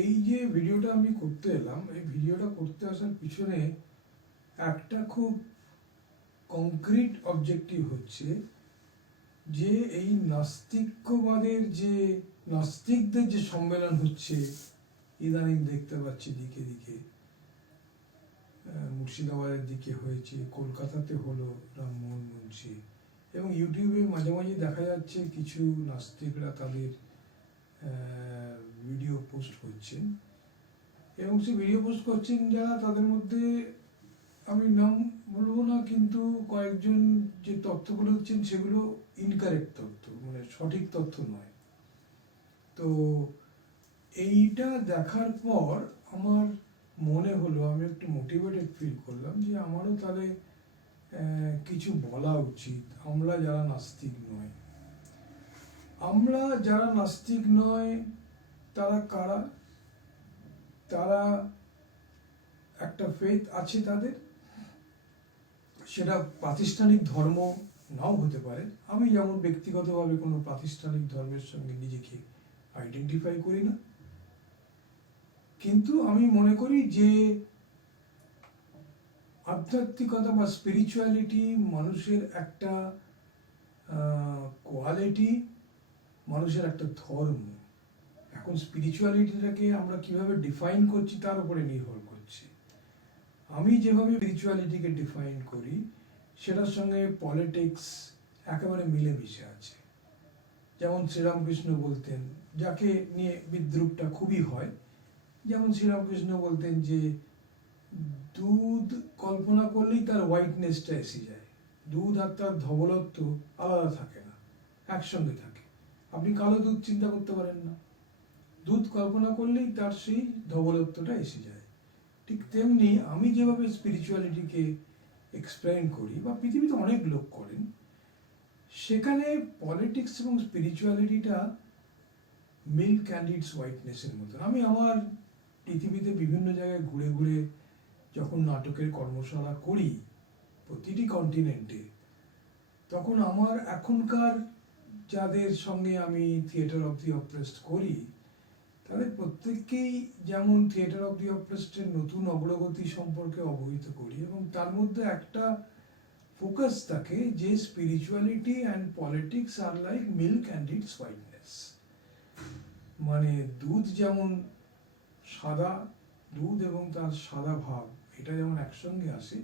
এই যে ভিডিওটা আমি করতে এলাম, এই ভিডিওটা করতে আসার পিছনে একটা খুব কংক্রিট অবজেক্টিভ হচ্ছে যে এই নাস্তিকদের যে সম্মেলন হচ্ছে ইদানিং দেখতে পাচ্ছি দিকে দিকে, মুর্শিদাবাদের দিকে হয়েছে, কলকাতাতে হলো রামমোহন মুন্সি, এবং ইউটিউবে মাঝে মাঝে দেখা যাচ্ছে কিছু নাস্তিকরা তাদের ভিডিও পোস্ট করছেন, এবং সেই ভিডিও পোস্ট করছেন যারা, তাদের মধ্যে আমি নাম বলবো না, কিন্তু কয়েকজন যে তথ্যগুলো হচ্ছেন সেগুলো ইনকারেক্ট তথ্য, মানে সঠিক তথ্য নয়। তো এইটা দেখার পর আমার মনে হলো, আমি একটু মোটিভেটেড ফিল করলাম যে আমারও তাহলে কিছু বলা উচিত। আমরা যারা নাস্তিক নয় তারা কারা? তারা একটা ফেথ আছে তাদের, সেটা প্রাতিষ্ঠানিক ধর্ম নাও হতে পারে। আমি যেমন ব্যক্তিগতভাবে কোনো প্রাতিষ্ঠানিক ধর্মের সঙ্গে নিজেকে আইডেন্টিফাই করি না, কিন্তু আমি মনে করি যে আধ্যাত্মিকতা বা স্পিরিচুয়ালিটি মানুষের একটা কোয়ালিটি, মানুষের একটা ধর্ম। এখন স্পিরিচুয়ালিটিটাকে আমরা কিভাবে ডিফাইন করছি তার উপরে নির্ভর করছে। আমি যেভাবে স্পিরিচুয়ালিটিকে ডিফাইন করি সেটার সঙ্গে পলিটিক্স একেবারে মিলেমিশে আছে। যেমন শ্রীরামকৃষ্ণ বলতেন, যাকে নিয়ে বিদ্রুপটা খুবই হয়, যেমন শ্রীরামকৃষ্ণ বলতেন যে দুধ কল্পনা করলেই তার হোয়াইটনেসটা এসে যায়, দুধ আর তার ধবলত্ব আলাদা থাকে না, একসঙ্গে থাকে। আপনি কালো দুধ চিন্তা করতে পারেন না, দুধ কল্পনা করলেই তার সেই ধবলত্বটা এসে যায়। ঠিক তেমনি আমি যেভাবে স্পিরিচুয়ালিটিকে এক্সপ্লেইন করি, বা পৃথিবীতে অনেক লোক করেন, সেখানে পলিটিক্স এবং স্পিরিচুয়ালিটিটা মিল্ক অ্যান্ড ইটস হোয়াইটনেসের মতো। আমি আমার পৃথিবীতে বিভিন্ন জায়গায় ঘুরে ঘুরে যখন নাটকের কর্মশালা করি প্রতিটি কন্টিনেন্টে, তখন আমার এখনকার যাদের সঙ্গে আমি থিয়েটার অফ দি অপ্রেসড করি, তাদের প্রত্যেককেই যেমন থিয়েটার অফ দি অপ্রেসডের নতুন অগ্রগতি সম্পর্কে অবহিত করি, এবং তার মধ্যে একটা ফোকাস থাকে যে স্পিরিচুয়ালিটি অ্যান্ড পলিটিক্স আর like milk and its whiteness. মানে দুধ যেমন সাদা, দুধ এবং তার সাদা ভাব, এটা যেমন একসঙ্গে আসে,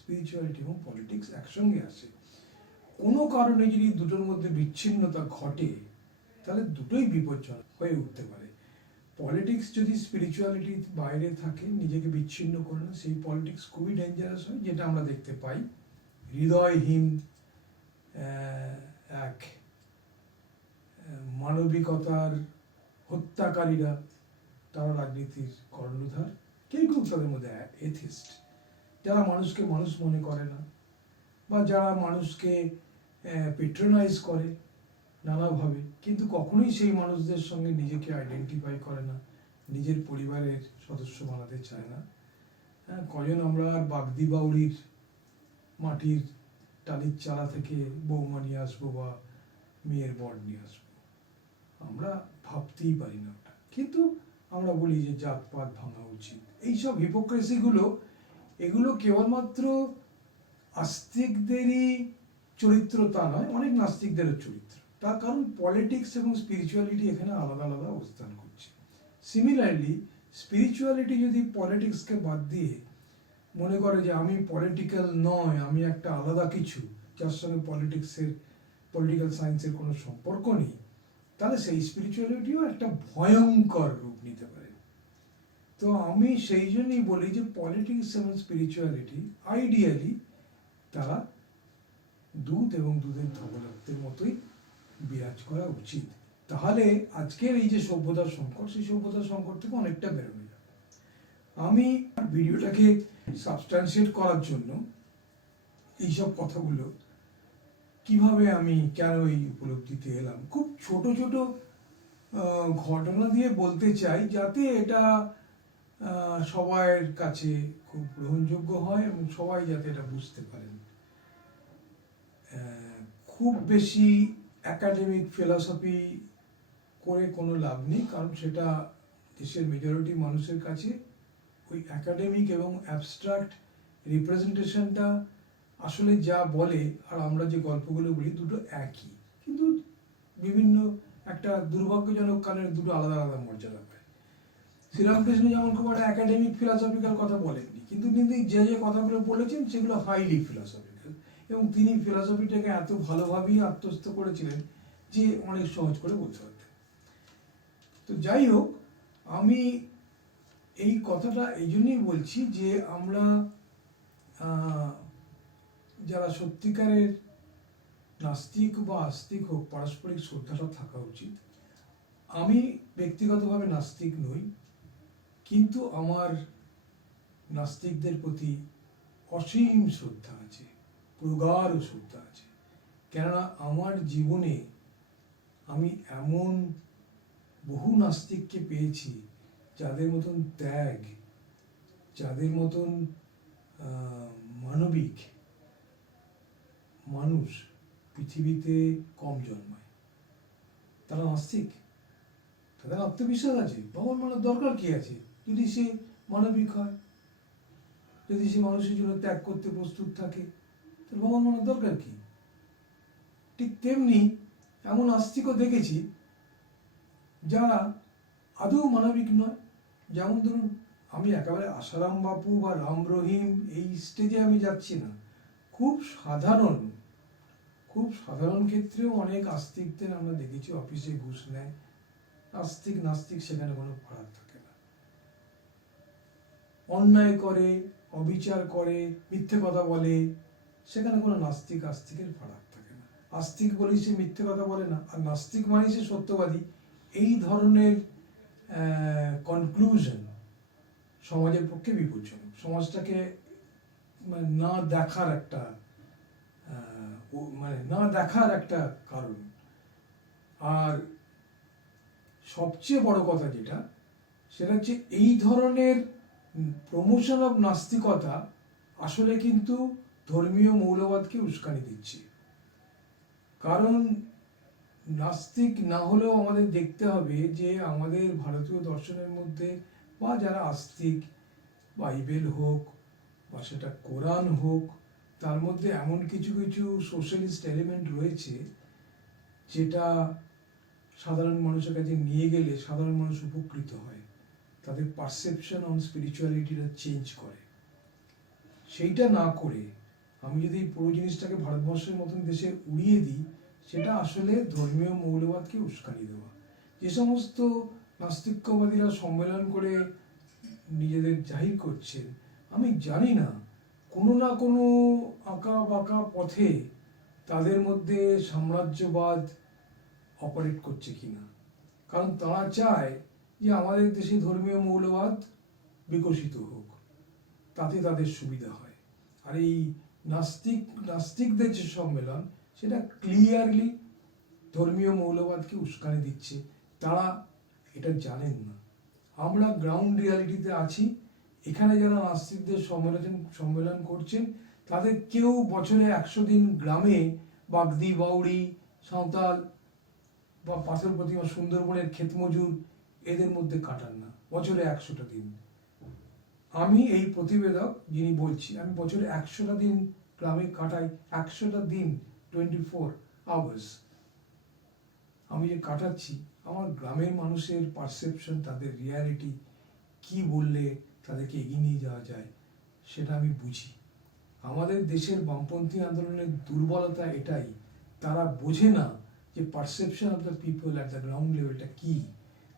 স্পিরিচুয়ালিটি এবং পলিটিক্স একসঙ্গে আসে। কোনো কারণে যদি দুটোর মধ্যে বিচ্ছিন্নতা ঘটে, তাহলে দুটোই বিপজ্জনক হয়ে উঠতে পারে। পলিটিক্স যদি স্পিরিচুয়ালিটির বাইরে থাকে, নিজেকে বিচ্ছিন্ন করে না, সেই পলিটিক্স খুবই ডেঞ্জারাস হয়, যেটা আমরা দেখতে পাই। হৃদয়হীন এক মানবিকতার হত্যাকারীরা, তারা রাজনীতির কর্ণধার। কেউ কেউ তাদের মধ্যে এথিস্ট, যারা মানুষকে মানুষ মনে করে না, বা যারা মানুষকে পেট্রোনাইজ করে নানাভাবে, কিন্তু কখনোই সেই মানুষদের সঙ্গে নিজেকে আইডেন্টিফাই করে না, নিজের পরিবারের সদস্য বানাতে চায় না। হ্যাঁ, কজন আমরা আর বাগদি বাউরির মাটির টালির চালা থেকে বৌমা নিয়ে আসবো বা মেয়ের বর নিয়ে আসবো, আমরা ভাবতেই পারি না ওটা, কিন্তু আমরা বলি যে জাতপাত ভাঙা উচিত। এইসব হিপোক্রেসিগুলো, এগুলো কেবলমাত্র আস্তিকদেরই চরিত্র তা নয়, অনেক নাস্তিকদেরও চরিত্র। তার কারণ পলিটিক্স এবং স্পিরিচুয়ালিটি এখানে আলাদা আলাদা অবস্থান করছে। সিমিলারলি স্পিরিচুয়ালিটি যদি পলিটিক্সকে বাদ দিয়ে মনে করে যে আমি পলিটিক্যাল নয়, আমি একটা আলাদা কিছু যার সঙ্গে পলিটিক্যাল সায়েন্সের কোনো সম্পর্ক নেই, তাহলে সেই স্পিরিচুয়ালিটিও একটা ভয়ঙ্কর রূপ নিতে পারে। তো আমি সেই জন্যই বলি যে পলিটিক্স এবং স্পিরিচুয়ালিটি আইডিয়ালি তারা দুধ এবং দুধের ধবলত্বের মতোই বিরাজ করা উচিত। তাহলে আজকের এই যে সভ্যতার সংকট, সেই সভ্যতার সংকট থেকে অনেকটা বেরোনো যাবে। আমি ভিডিওটাকে সাবস্ট্যান্সিয়েট করার জন্য এইসব কথাগুলো কিভাবে আমি কেন এই উপলব্ধিতে এলাম, খুব ছোট ছোট ঘটনা দিয়ে বলতে চাই, যাতে এটা সবার কাছে খুব গ্রহণযোগ্য হয় এবং সবাই যাতে এটা বুঝতে পারেন। খুব বেশি একাডেমিক ফিলসফি করে কোনো লাভ নেই, কারণ সেটা দেশের মেজরিটি মানুষের কাছে ওই একাডেমিক এবং অ্যাবস্ট্রাক্ট রিপ্রেজেন্টেশনটা আসলে যা বলে আর আমরা যে গল্পগুলো বলি দুটো একই, কিন্তু বিভিন্ন একটা দুর্ভাগ্যজনক কারণে দুটো আলাদা আলাদা মর্যাদা পায়। শ্রীরামকৃষ্ণ যেমন খুব একটা একাডেমিক ফিলসফিক্যাল কথা বলেননি, কিন্তু তিনি যে যে কথাগুলো বলেছেন সেগুলো হাইলি ফিলসফিক্যাল, এবং তিনি ফিলসফিটাকে এত ভালোভাবেই আত্মস্থ করেছিলেন যে অনেক সহজ করে বলতে পারতেন। তো যাই হোক, আমি এই কথাটা এই জন্যই বলছি যে আমরা যারা সত্যিকারের নাস্তিক বা আস্তিক হোক, পারস্পরিক শ্রদ্ধাটা থাকা উচিত। আমি ব্যক্তিগতভাবে নাস্তিক নই, কিন্তু আমার নাস্তিকদের প্রতি অসীম শ্রদ্ধা আছে, প্রগাঢ় শ্রদ্ধা আছে। কেননা আমার জীবনে আমি এমন বহু নাস্তিককে পেয়েছি যাদের মতন ত্যাগ, যাদের মতন মানবিক মানুষ পৃথিবীতে কম জন্মায়। তারা নাস্তিক, তাদের আত্মবিশ্বাস আছে, ভগবান মানার দরকার কি আছে যদি সে মানবিক হয়, যদি সে মানুষের জন্য ত্যাগ করতে প্রস্তুত থাকে, তাহলে ভগবান মানার দরকার কি? ঠিক তেমনি এমন আস্তিকও দেখেছি যারা আদৌ মানবিক নয়। যেমন ধরুন, আমি একেবারে আসারাম বাপু বা রাম রহিম এই স্টেজে আমি যাচ্ছি না, খুব সাধারণ ক্ষেত্রেও অনেক আস্তিকদের আমরা দেখেছি অফিসে ঘুষ নেয়। আস্তিক নাস্তিক সেখানে কোনো ফারাক থাকে না, অন্যায় করে, অবিচার করে, মিথ্যে কথা বলে, সেখানে কোনো নাস্তিক আস্তিকের ফারাক থাকে না। আস্তিক বলেই সে মিথ্যে কথা বলে না, আর নাস্তিক মানেই সে সত্যবাদী। এই ধরনের কনক্লুশন সমাজের পক্ষে বিপজ্জনক, সমাজটাকে না দেখার একটা কারণ। আর সবচেয়ে বড় কথা যেটা, সেটা হচ্ছে এই ধরনের প্রমোশন অফ নাস্তিকতা আসলে কিন্তু ধর্মীয় মৌলবাদকে উস্কানি দিচ্ছে। কারণ নাস্তিক না হলেও আমাদের দেখতে হবে যে আমাদের ভারতীয় দর্শনের মধ্যে বা যারা আস্তিক, বাইবেল হোক বা সেটা কোরআন হোক, তার মধ্যে এমন কিছু কিছু সোশ্যালিস্ট এলিমেন্ট রয়েছে যেটা সাধারণ মানুষের কাছে নিয়ে গেলে সাধারণ মানুষ উপকৃত হয়, তাদের পারসেপশন অন স্পিরিচুয়ালিটিটা চেঞ্জ করে। সেইটা না করে আমি যদি পুরো জিনিসটাকে ভারতবর্ষের মতন দেশে উড়িয়ে দিই, সেটা আসলে ধর্মীয় মৌলবাদকে উস্কানি দেওয়া। যে সমস্ত নাস্তিক্যবাদীরা সম্মেলন করে নিজেদের জাহির করছেন, আমি জানি না কোনো না কোনো আঁকা বাঁকা পথে তাদের মধ্যে সাম্রাজ্যবাদ অপারেট করছে কিনা। কারণ তারা চায় যে আমাদের দেশে ধর্মীয় মৌলবাদ বিকশিত হোক, তাতে তাদের সুবিধা হয়। আর এই নাস্তিকদের যে সম্মেলন, সেটা ক্লিয়ারলি ধর্মীয় মৌলবাদকে উস্কানি দিচ্ছে। তারা এটা জানেন না। আমরা গ্রাউন্ড রিয়ালিটিতে আছি। এখানে যারা নাস্তিকদের সম্মেলন করছেন, তাদের কেউ বছরে 100 দিন গ্রামে বাগদি, বাউরি, সাঁওতাল বা পাথর প্রতিমা, সুন্দরবনের ক্ষেতমজুর এদের মধ্যে কাটান না বছরে 100টা দিন। আমি এই প্রতিবেদক যিনি বলছি, আমি বছরে 100টা দিন গ্রামে কাটাই। 100টা দিন, 24 আওয়ার্স আমি যে কাটাচ্ছি, আমার গ্রামের মানুষের পারসেপশন, তাদের রিয়ালিটি, কি বললে তাদেরকে এগিয়ে নিয়ে যাওয়া যায়, সেটা আমি বুঝি। আমাদের দেশের বামপন্থী আন্দোলনের দুর্বলতা এটাই, তারা বোঝে না যে perception of the people at the ground লেভেলটা কি।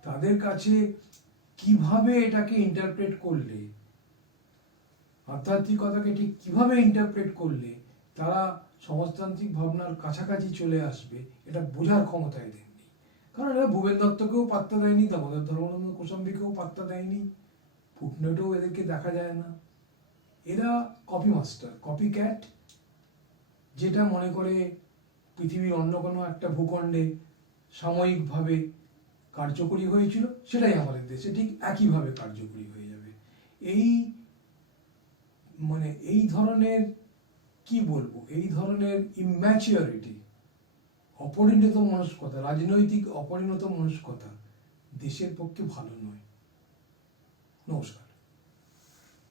তাদের কাছে কিভাবে এটাকে ইন্টারপ্রেট করলে, আধ্যাত্মিকতাকে ঠিক কিভাবে ইন্টারপ্রেট করলে তারা সমাজতান্ত্রিক ভাবনার কাছাকাছি চলে আসবে, এটা বোঝার ক্ষমতা এদের নেই। কারণ এরা ভূপেন দত্তকেও পাত্তা দেয়নি, দামোদর ধর্মানন্দ কোসাম্বীকেও পাত্তা দেয়নি, ফুটনোটেও এদেরকে দেখা যায় না। এরা কপি মাস্টার, কপি ক্যাট। যেটা মনে করে পৃথিবীর অন্য কোনো একটা ভূখণ্ডে সাময়িকভাবে কার্যকরী হয়েছিল, সেটাই আমাদের দেশে ঠিক একইভাবে কার্যকরী হয়ে যাবে। এই ধরনের কি বলবো, এই ধরনের ইম্যাচিউরিটি, অপরিণত মনস্কতা, রাজনৈতিক অপরিণত মনস্কতা দেশের পক্ষে ভালো নয়। নমস্কার।